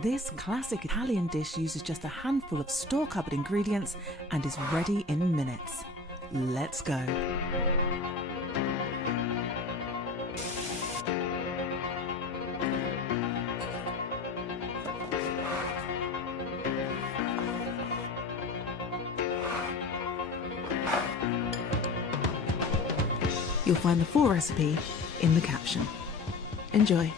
This classic Italian dish uses just a handful of store-cupboard ingredients and is ready in minutes. Let's go. You'll find the full recipe in the caption. Enjoy.